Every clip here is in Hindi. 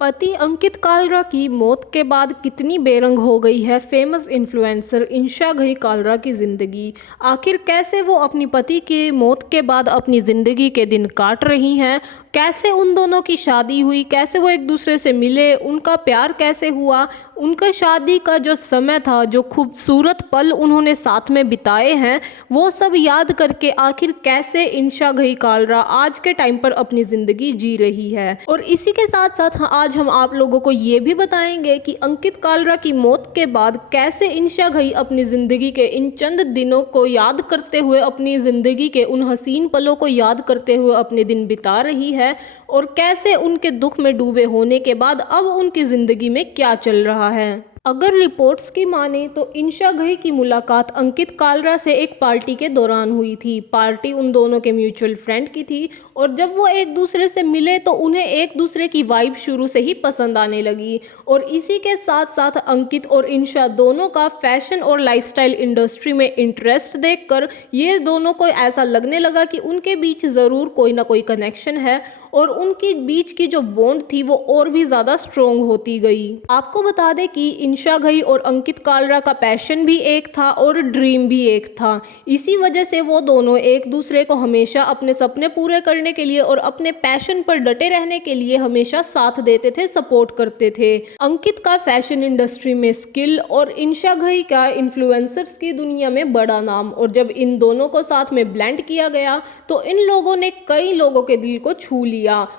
पति अंकित कालरा की मौत के बाद कितनी बेरंग हो गई है फेमस इन्फ्लुएंसर इंशा घई कालरा की ज़िंदगी। आखिर कैसे वो अपनी पति की मौत के बाद अपनी ज़िंदगी के दिन काट रही हैं, कैसे उन दोनों की शादी हुई, कैसे वो एक दूसरे से मिले, उनका प्यार कैसे हुआ, उनका शादी का जो समय था, जो खूबसूरत पल उन्होंने साथ में बिताए हैं, वो सब याद करके आखिर कैसे इंशा घई कालरा आज के टाइम पर अपनी ज़िंदगी जी रही है। और इसी के साथ साथ आज हम आप लोगों को ये भी बताएंगे कि अंकित कालरा की मौत के बाद कैसे इंशा घई अपनी ज़िंदगी के इन चंद दिनों को याद करते हुए, अपनी ज़िंदगी के उन हसीन पलों को याद करते हुए अपने दिन बिता रही है, और कैसे उनके दुख में डूबे होने के बाद अब उनकी ज़िंदगी में क्या चल रहा है। अगर रिपोर्ट्स की माने तो इंशा घई की मुलाकात अंकित कालरा से एक पार्टी के दौरान हुई थी। पार्टी उन दोनों के म्यूचुअल फ्रेंड की थी, और जब वो एक दूसरे से मिले तो उन्हें एक दूसरे की वाइब शुरू से ही पसंद आने लगी। और इसी के साथ साथ अंकित और इंशा दोनों का फैशन और लाइफस्टाइल इंडस्ट्री में इंटरेस्ट देखकर ये दोनों को ऐसा लगने लगा कि उनके बीच ज़रूर कोई ना कोई कनेक्शन है, और उनके बीच की जो बॉन्ड थी वो और भी ज़्यादा स्ट्रोंग होती गई। आपको बता दें कि इंशा घई और अंकित कालरा का पैशन भी एक था और ड्रीम भी एक था। इसी वजह से वो दोनों एक दूसरे को हमेशा अपने सपने पूरे करने के लिए और अपने पैशन पर डटे रहने के लिए हमेशा साथ देते थे, सपोर्ट करते थे। अंकित का फैशन इंडस्ट्री में स्किल और इंशा घई का इन्फ्लुएंसर्स की दुनिया में बड़ा नाम, और जब इन दोनों को साथ में ब्लेंड किया गया तो इन लोगों ने कई लोगों के दिल को छू लिया।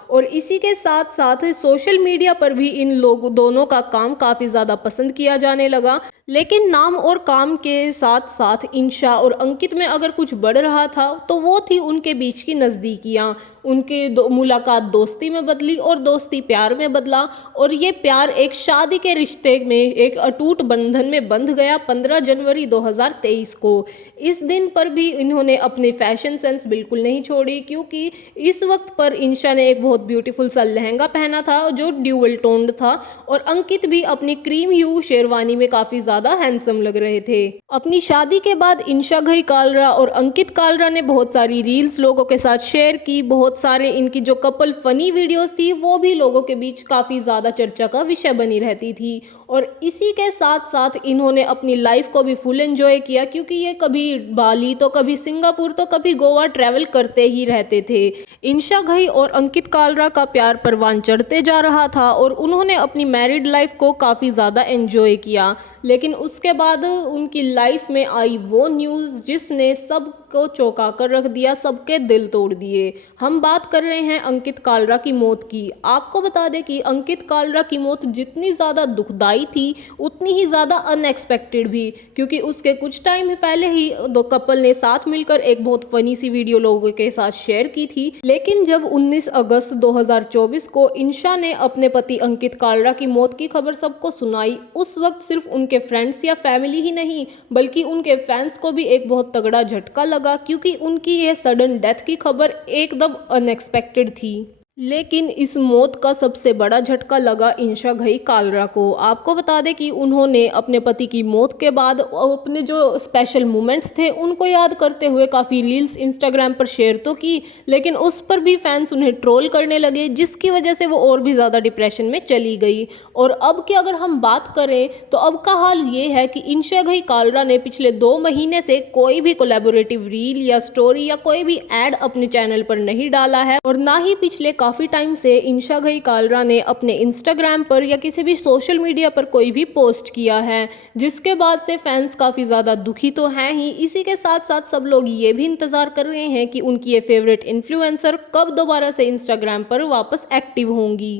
और इसी के साथ साथ सोशल मीडिया पर भी इन लोग दोनों का काम काफ़ी ज़्यादा पसंद किया जाने लगा। लेकिन नाम और काम के साथ साथ इंशा और अंकित में अगर कुछ बढ़ रहा था तो वो थी उनके बीच की नज़दीकियाँ। उनकी मुलाकात दोस्ती में बदली और दोस्ती प्यार में बदला, और ये प्यार एक शादी के रिश्ते में एक अटूट बंधन में बंध गया 15 जनवरी 2023 को। इस दिन पर भी इन्होंने अपनी फैशन सेंस बिल्कुल नहीं छोड़ी, क्योंकि इस वक्त पर इंशा ने एक बहुत ब्यूटीफुल सा लहंगा पहना था जो ड्यूअल टोन्ड था, और अंकित भी अपनी क्रीम ह्यू शेरवानी में काफ़ी ज़्यादा हैंडसम लग रहे थे। अपनी शादी के बाद इंशा घई कालरा और अंकित कालरा ने बहुत सारी रील्स लोगों के साथ शेयर की। बहुत सारे इनकी जो कपल फनी वीडियोस थी वो भी लोगों के बीच काफ़ी ज़्यादा चर्चा का विषय बनी रहती थी। और इसी के साथ साथ इन्होंने अपनी लाइफ को भी फुल एंजॉय किया, क्योंकि ये कभी बाली तो कभी सिंगापुर तो कभी गोवा ट्रैवल करते ही रहते थे। इंशा घई और अंकित कालरा का प्यार परवान चढ़ते जा रहा था, और उन्होंने अपनी मैरिड लाइफ को काफ़ी ज़्यादा एंजॉय किया। लेकिन उसके बाद उनकी लाइफ में आई वो न्यूज़ जिसने सबको चौंका कर रख दिया, सबके दिल तोड़ दिए। हम बात कर रहे हैं अंकित कालरा की मौत की। आपको बता दें कि अंकित कालरा की मौत जितनी ज़्यादा दुखदाई थी उतनी ही ज़्यादा अनएक्सपेक्टेड भी, क्योंकि उसके कुछ टाइम पहले ही दो कपल ने साथ मिलकर एक बहुत फनी सी वीडियो लोगों के साथ शेयर की थी। लेकिन जब 19 अगस्त 2024 को इंशा ने अपने पति अंकित कालरा की मौत की खबर सबको सुनाई, उस वक्त सिर्फ उनके फ्रेंड्स या फैमिली ही नहीं बल्कि उनके फैंस को भी एक बहुत तगड़ा झटका लगा, क्योंकि उनकी ये सडन डेथ की खबर एकदम अनएक्सपेक्टेड थी। लेकिन इस मौत का सबसे बड़ा झटका लगा इंशा घई कालरा को। आपको बता दें कि उन्होंने अपने पति की मौत के बाद अपने जो स्पेशल मोमेंट्स थे उनको याद करते हुए काफ़ी रील्स इंस्टाग्राम पर शेयर तो की, लेकिन उस पर भी फैंस उन्हें ट्रोल करने लगे, जिसकी वजह से वो और भी ज़्यादा डिप्रेशन में चली गई। और अब की अगर हम बात करें तो अब का हाल ये है कि इंशा घई कालरा ने पिछले 2 महीने से कोई भी कोलैबोरेटिव रील या स्टोरी या कोई भी ऐड अपने चैनल पर नहीं डाला है, और ना ही पिछले काफ़ी टाइम से इंशा घई कालरा ने अपने इंस्टाग्राम पर या किसी भी सोशल मीडिया पर कोई भी पोस्ट किया है, जिसके बाद से फैंस काफ़ी ज़्यादा दुखी तो हैं ही। इसी के साथ साथ सब लोग ये भी इंतज़ार कर रहे हैं कि उनकी ये फेवरेट इन्फ्लुएंसर कब दोबारा से इंस्टाग्राम पर वापस एक्टिव होंगी।